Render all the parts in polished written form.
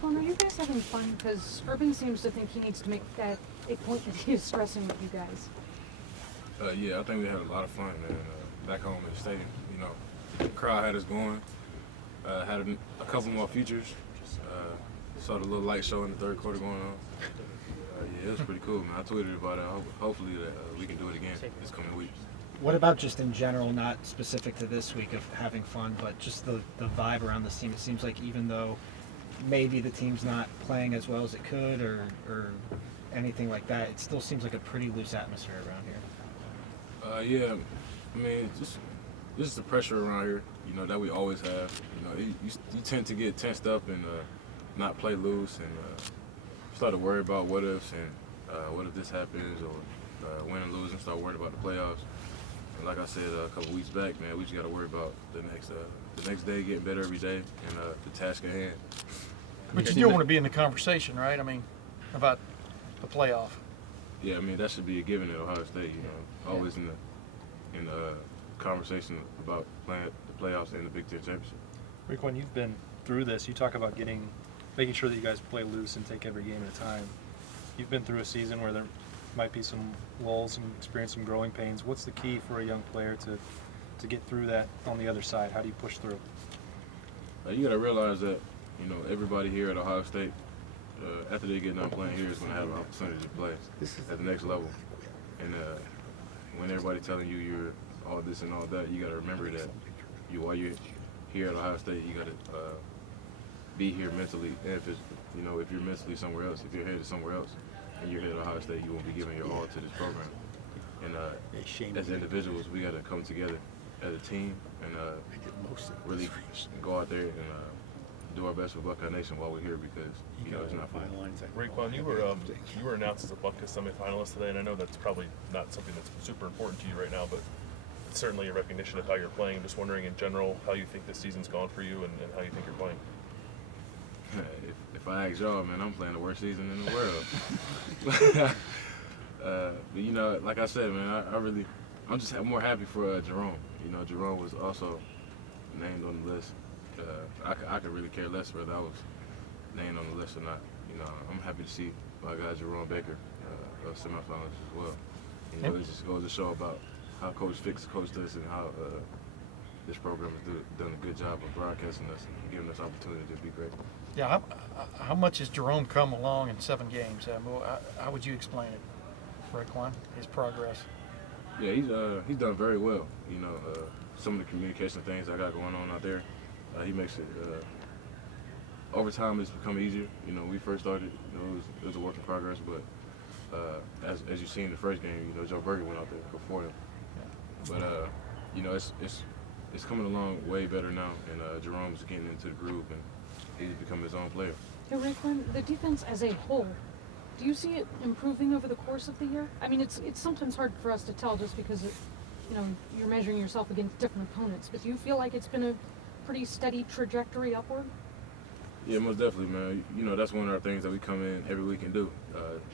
Raekwon, are you guys having fun? Because Urban seems to think he needs to make that a point that he is stressing with you guys. Yeah, I think we had a lot of fun, man. Back home in the stadium, the crowd had us going. Had a couple more features. Saw the little light show in the third quarter going on. Yeah, it was pretty cool, man. I tweeted about it. Hopefully that we can do it again this coming week. What about just in general, not specific to this week of having fun, but just the vibe around this team? It seems like even though maybe the team's not playing as well as it could or anything like that, it still seems like a pretty loose atmosphere around here. Yeah, I mean, just the pressure around here, that we always have. You tend to get tensed up and not play loose and start to worry about what ifs and what if this happens or win and lose and start worrying about the playoffs. And like I said a couple weeks back, man, we just got to worry about the next day, getting better every day, and the task at hand. But you still want to be in the conversation, right? I mean, about the playoff. Yeah, I mean that should be a given at Ohio State. Always in the conversation about playing the playoffs and the Big Ten championship. Raekwon, you've been through this. You talk about making sure that you guys play loose and take every game at a time. You've been through a season where there might be some lulls and experience some growing pains. What's the key for a young player to get through that on the other side? How do you push through? You got to realize that everybody here at Ohio State, after they get done playing here, is going to have an opportunity to play at the next level. And when everybody's telling you you're all this and all that, you got to remember that while you're here at Ohio State, you got to be here mentally and physically. If you're mentally somewhere else, if you're headed somewhere else, and you're here at Ohio State, you won't be giving your all to this program. And as individuals, we got to come together as a team and really go out there and do our best for Buckeye Nation while we're here because it's not fun. Raekwon, you were announced as a Buckeye semifinalist today, and I know that's probably not something that's super important to you right now, but it's certainly a recognition of how you're playing. I'm just wondering in general how you think this season's gone for you and how you think you're playing. If I ask y'all, man, I'm playing the worst season in the world. But like I said, man, I'm just more happy for Jerome. Jerome was also named on the list. I could really care less whether I was named on the list or not. I'm happy to see my guy Jerome Baker, a semifinalist as well. It just goes to show about how Coach Fix coached us and how this program has done a good job of broadcasting us and giving us opportunity to be great. Yeah, how much has Jerome come along in 7 games? How would you explain it, Raekwon, his progress? Yeah, he's done very well. Some of the communication things I got going on out there, he makes it. Over time, it's become easier. When we first started, it was a work in progress. But as you see in the first game, Joe Berger went out there before him. But it's coming along way better now, and Jerome's getting into the groove, and he's become his own player. Hey, Raekwon, the defense as a whole, do you see it improving over the course of the year? I mean, it's sometimes hard for us to tell just because you're measuring yourself against different opponents. But do you feel like it's been a pretty steady trajectory upward? Yeah, most definitely, man. That's one of our things that we come in every week and do.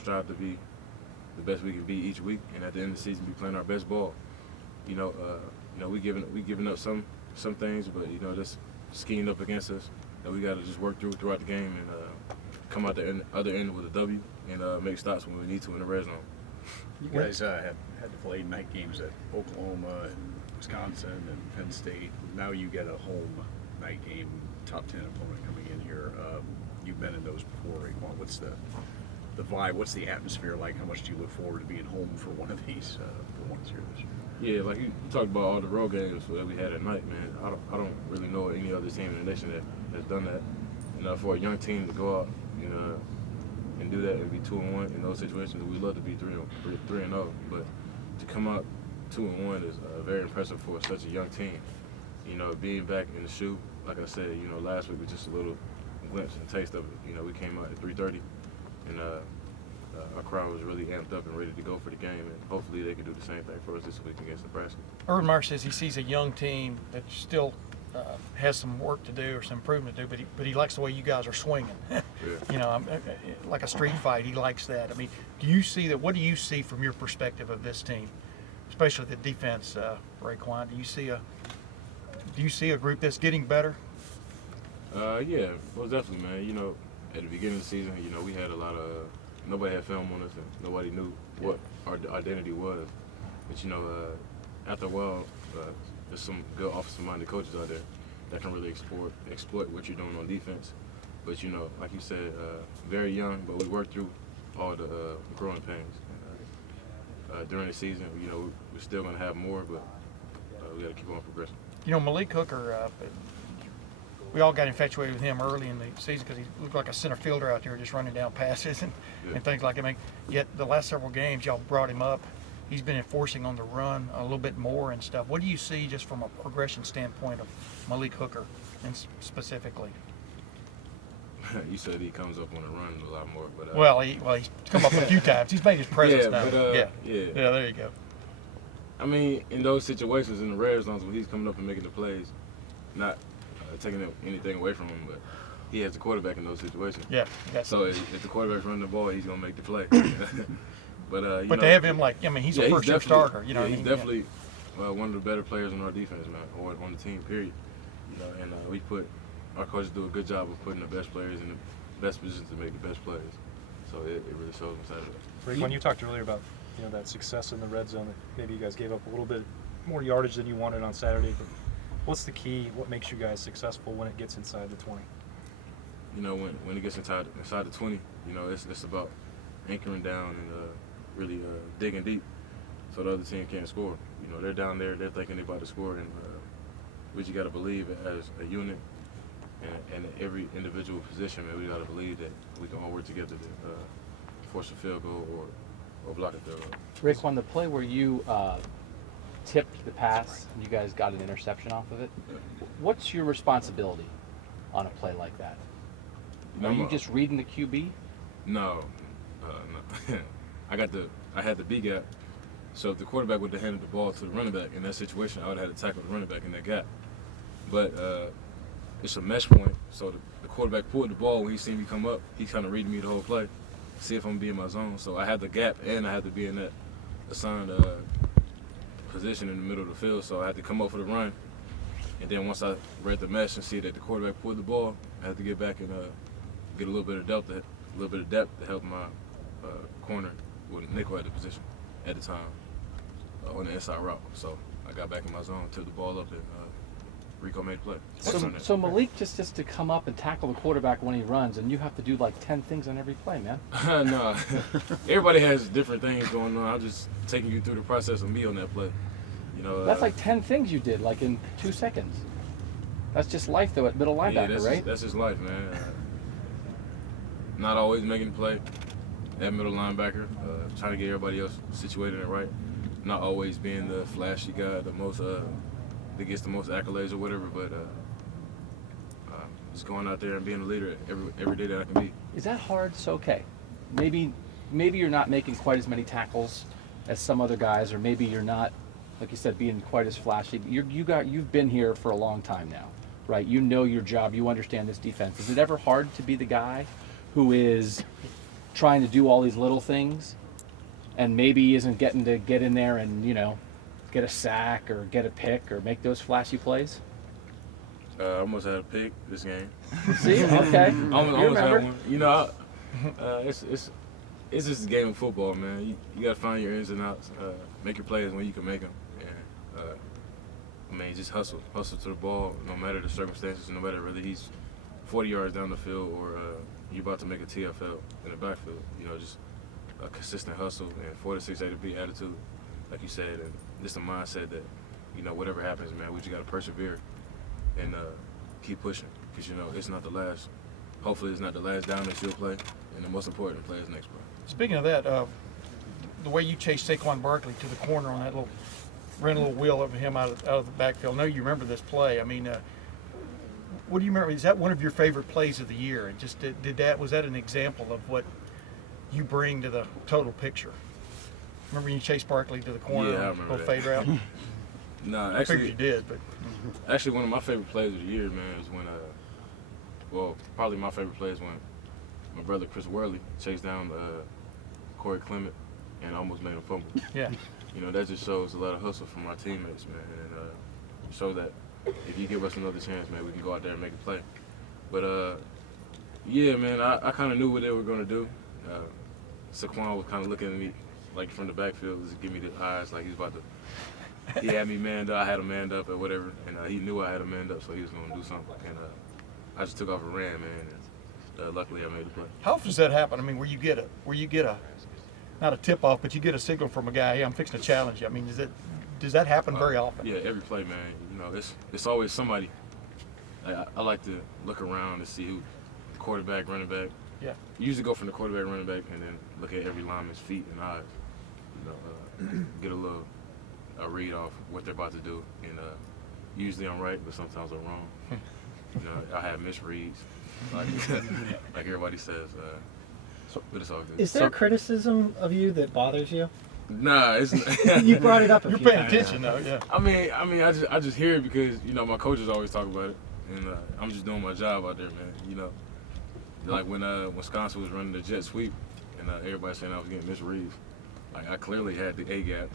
Strive to be the best we can be each week, and at the end of the season, be playing our best ball. We giving up some things, but that's scheming up against us that we got to just work throughout the game and come out the other end with a W and make stops when we need to in the red zone. You guys had to play night games at Oklahoma and Wisconsin and Penn State. Now you get a home night game, top 10 opponent coming in here. You've been in those before, Raekwon. What's the vibe? What's the atmosphere like? How much do you look forward to being home for one of these ones here this year? Yeah, like you talked about all the road games that we had at night, man. I don't really know any other team in the nation that has done that. For a young team to go out, and do that and be 2-1 in those situations, we'd love to be 3-0. But to come out 2-1 is very impressive for such a young team. Being back in the shoe, like I said, last week was just a little glimpse and taste of it. We came out at 3:30, and our crowd was really amped up and ready to go for the game, and hopefully they can do the same thing for us this week against Nebraska. Urban Meyer says he sees a young team that still has some work to do or some improvement to do, but he likes the way you guys are swinging. Yeah. Like a street fight, he likes that. I mean, do you see that? What do you see from your perspective of this team, especially the defense, Raekwon? Do you see a group that's getting better? Yeah, well, definitely, man. at the beginning of the season, you know, we had a lot of nobody had film on us, and nobody knew what our identity was. But you know, after a while, there's some good offensive-minded coaches out there that can really exploit what you're doing on defense. But you know, like you said, very young, but we worked through all the growing pains. During the season, you know, we're still going to have more, but we got to keep on progressing. You know, Malik Hooker, we all got infatuated with him early in the season because he looked like a center fielder out there just running down passes and things like that. I mean, yet the last several games, y'all brought him up. He's been enforcing on the run a little bit more and stuff. What do you see just from a progression standpoint of Malik Hooker and specifically? You said he comes up on the run a lot more, but he's come up a few times. He's made his presence known. But, yeah, there you go. I mean, in those situations in the red zones when he's coming up and making the plays, not taking anything away from him, but he has the quarterback in those situations. Yeah. So if the quarterback's running the ball, he's gonna make the play. But you know, they have him he's a first-year starter. You know, he's definitely one of the better players on our defense, man, or on the team. Period. You know, and our coaches do a good job of putting the best players in the best positions to make the best plays. So it really shows on Saturday. Raekwon, you talked earlier about that success in the red zone. That maybe you guys gave up a little bit more yardage than you wanted on Saturday. But what's the key? What makes you guys successful when it gets inside the 20? You know, when it gets inside the 20, you know, it's about anchoring down and really digging deep so the other team can't score. You know, they're down there, they're thinking they're about to score, and we just got to believe as a unit and every individual position, man, we got to believe that we can all work together to force a field goal or block a field goal. Raekwon, the play where you tipped the pass and you guys got an interception off of it, what's your responsibility on a play like that? Are you just reading the QB? No. I had the B gap. So if the quarterback would have handed the ball to the running back in that situation, I would have had to tackle the running back in that gap. But it's a mesh point, so the quarterback pulled the ball when he seen me come up. He's kind of reading me the whole play, see if I'm gonna be in my zone. So I had the gap and I had to be in that assigned position in the middle of the field. So I had to come up for the run, and then once I read the mesh and see that the quarterback pulled the ball, I had to get back and get a little bit of depth to help my corner with nickel at the position at the time on the inside route. So I got back in my zone, took the ball up, and Rico made a play. So Malik just has to come up and tackle the quarterback when he runs, and you have to do like 10 things on every play, man. No, everybody has different things going on. I'm just taking you through the process of me on that play. You know, that's like 10 things you did, like in 2 seconds. That's just life, though, at middle linebacker, right? That's just life, man. Not always making the play at middle linebacker, trying to get everybody else situated and right. Not always being the flashy guy, the most that gets the most accolades or whatever, but just going out there and being a leader every day that I can be. Is that hard? It's okay. Maybe you're not making quite as many tackles as some other guys, or maybe you're not, like you said, being quite as flashy. You've been here for a long time now, right? You know your job. You understand this defense. Is it ever hard to be the guy who is trying to do all these little things and maybe isn't getting to get in there and, get a sack or get a pick or make those flashy plays? I almost had a pick this game. See, okay. almost had one. You know, it's just a game of football, man. You got to find your ins and outs, make your plays when you can make them, and just hustle to the ball, no matter the circumstances, no matter whether he's 40 yards down the field or you're about to make a TFL in the backfield. Just a consistent hustle and 4 to 6 A to B attitude, like you said, and just a mindset that, whatever happens, man, we just got to persevere and keep pushing, because it's not the last. Hopefully, it's not the last down that you'll play, and the most important play is next play. Speaking of that, the way you chased Saquon Barkley to the corner on that ran a little wheel over him out of the backfield. I know you remember this play. I mean, what do you remember? Is that one of your favorite plays of the year? And just was that an example of what you bring to the total picture? Remember when you chased Barkley to the corner? Yeah, I remember little that. fade route. No, I figured you did, but actually, one of my favorite plays of the year, man, is when probably my favorite play is when my brother Chris Worley chased down Corey Clement and almost made him fumble. Yeah. That just shows a lot of hustle from our teammates, man, and show that if you give us another chance, man, we can go out there and make a play. But Yeah, man, I kind of knew what they were going to do. Saquon was kind of looking at me like from the backfield, just give me the eyes like he was about to. He had me manned up, I had him manned up or whatever, and he knew I had him manned up, so he was going to do something. And I just took off and ran, man. And, luckily, I made the play. How often does that happen? I mean, where you get a, not a tip off, but you get a signal from a guy, hey, I'm fixing to challenge you. I mean, does that happen very often? Yeah, every play, man. You know, it's always somebody. I like to look around and see who, quarterback, running back. Yeah. Usually go from the quarterback, running back, and then look at every lineman's feet and eyes. You know, get a read off what they're about to do. And usually I'm right, but sometimes I'm wrong. You know, I have misreads, like everybody says. But it's all good. Is there criticism of you that bothers you? Nah, it's. You brought it up. You're paying attention, though. Yeah. I mean, I just hear it because you know my coaches always talk about it, and I'm just doing my job out there, man. You know, like when Wisconsin was running the jet sweep, and everybody saying I was getting misreads. Like I clearly had the A gap,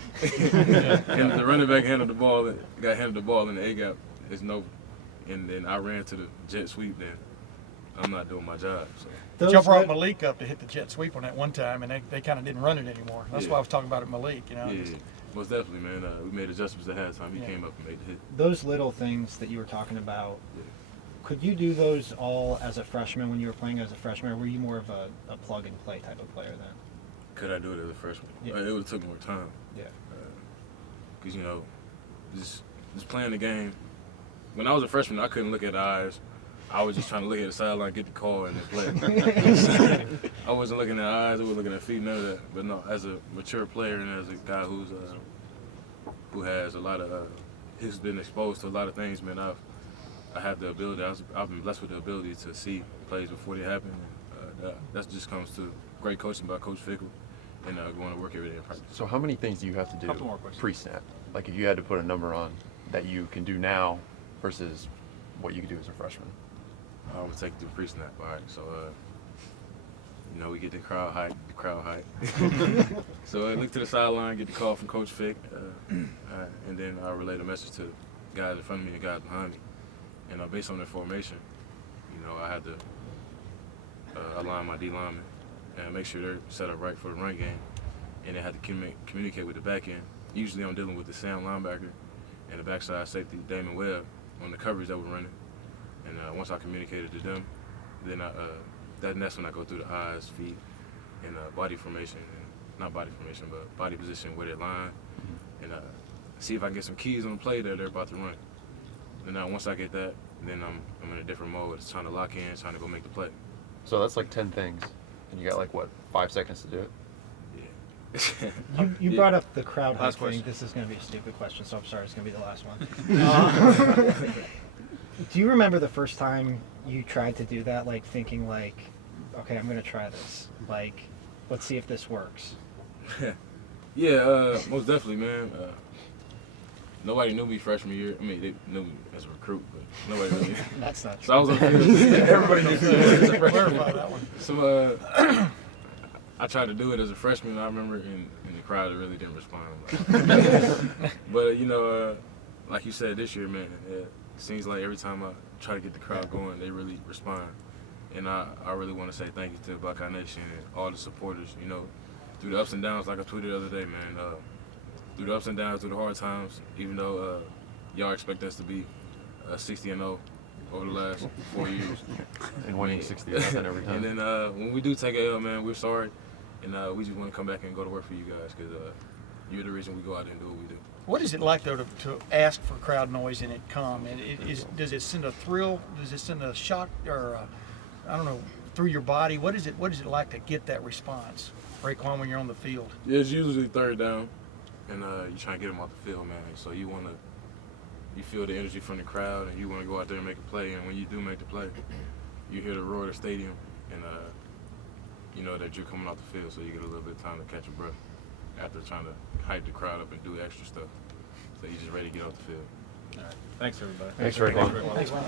and the running back handled the ball, got handed the ball in the A gap. It's no, and then I ran to the jet sweep. Then I'm not doing my job. So. But y'all brought Malik up to hit the jet sweep on that one time, and they kind of didn't run it anymore. That's why I was talking about it, Malik. You know. Yeah, most definitely, man. We made adjustments at halftime. He came up and made the hit. Those little things that you were talking about. Yeah. Could you do those all as a freshman when you were playing as a freshman, or were you more of a plug and play type of player then? Could I do it as a freshman? Yeah. It would have took more time. Yeah. Because, you know, just playing the game. When I was a freshman, I couldn't look at the eyes. I was just trying to look at the sideline, get the call, and then play. I wasn't looking at eyes. I wasn't looking at feet, none of that. But no, as a mature player and as a guy who has a lot of, who's been exposed to a lot of things, man, I have the ability. I've been blessed with the ability to see plays before they happen. That just comes to great coaching by Coach Fickle and going to work every day in practice. So how many things do you have to do Couple more questions. pre-snap? Like if you had to put a number on that you can do now versus what you could do as a freshman? I would take the pre-snap. All right, so you know we get the crowd hype. So I look to the sideline, get the call from Coach Fick, and then I relay the message to guys in front of me and guys behind me. And based on their formation, you know, I had to align my D linemen and make sure they're set up right for the run game. And I had to communicate with the back end. Usually I'm dealing with the Sam linebacker and the backside safety, Damon Webb, on the coverage that we're running. And once I communicated to them, then that's when I go through the eyes, feet, and body formation. And not body formation, but body position where they line. And see if I can get some keys on the play that they're about to run. And now once I get that, then I'm in a different mode. It's trying to lock in, trying to go make the play. So that's like 10 things, and you got like what, 5 seconds to do it? Yeah. You brought up the crowd hype Last thing. question. This is going to be a stupid question, so I'm sorry. It's going to be the last one. Do you remember the first time you tried to do that, like thinking like, okay, I'm going to try this. Like, let's see if this works. Yeah, most definitely, man. Nobody knew me freshman year. I mean, they knew me as a recruit, but nobody knew me. That's not true. So I was on the field. Everybody knew me as a freshman. Clarify that one. So I tried to do it as a freshman. I remember in the crowd, it really didn't respond. But you know, like you said, this year, man, it seems like every time I try to get the crowd going, they really respond. And I really want to say thank you to Buckeye Nation and all the supporters. You know, through the ups and downs, like I tweeted the other day, man. Through the ups and downs, through the hard times, even though y'all expect us to be 60-0 over the last 4 years. And winning 60-0 every time. And then when we do take a L, man, we're sorry. And we just want to come back and go to work for you guys because you're the reason we go out there and do what we do. What is it like, though, to ask for crowd noise and it come? Does it send a thrill? Does it send a shock or, I don't know, through your body? What is it like to get that response, Raekwon, when you're on the field? Yeah, it's usually third down, and you try to get them off the field, man. So you feel the energy from the crowd, and you want to go out there and make a play. And when you do make the play, you hear the roar of the stadium, and you know that you're coming off the field, so you get a little bit of time to catch your breath after trying to hype the crowd up and do extra stuff. So you're just ready to get off the field. All right. Thanks, everybody. Thanks, Raekwon. Thanks, Ron.